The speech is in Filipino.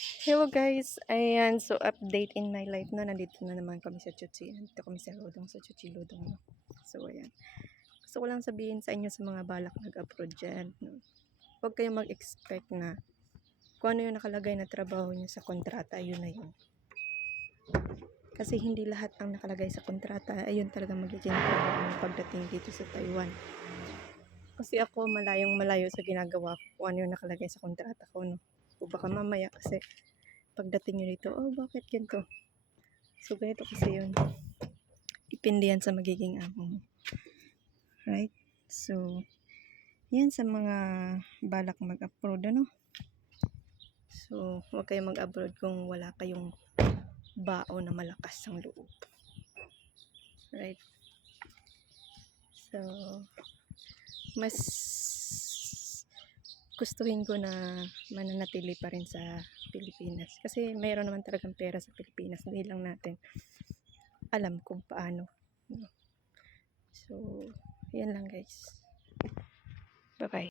Hello guys! Ayan, so update in my life na. Nandito na naman kami sa Chuchi. Nandito kami sa Lodong, sa Chuchi Lodong. No? So ayan. Gusto ko lang sabihin sa inyo sa mga balak nag-abroad dyan. No? Huwag kayong mag-expect na kung ano yung nakalagay na trabaho nyo sa kontrata, yun na yun. Kasi hindi lahat ang nakalagay sa kontrata, ayun talaga magiging trabaho ng pagdating dito sa Taiwan. Kasi ako malayong malayo sa ginagawa ko kung ano yung nakalagay sa kontrata ko. No? O baka mamaya kasi pagdating nyo dito, oh bakit ganito? So ganito kasi yun. Depende yan sa magiging amo mo. Right? So, yan sa mga balak mag-abroad, ano? So, huwag kayong mag-abroad kung wala kayong bao na malakas ang loob. Right? So, mas gustuhin ko na mananatili pa rin sa Pilipinas. Kasi mayroon naman talagang pera sa Pilipinas. Hindi lang natin alam kung paano. So, yan lang guys. Bye-bye.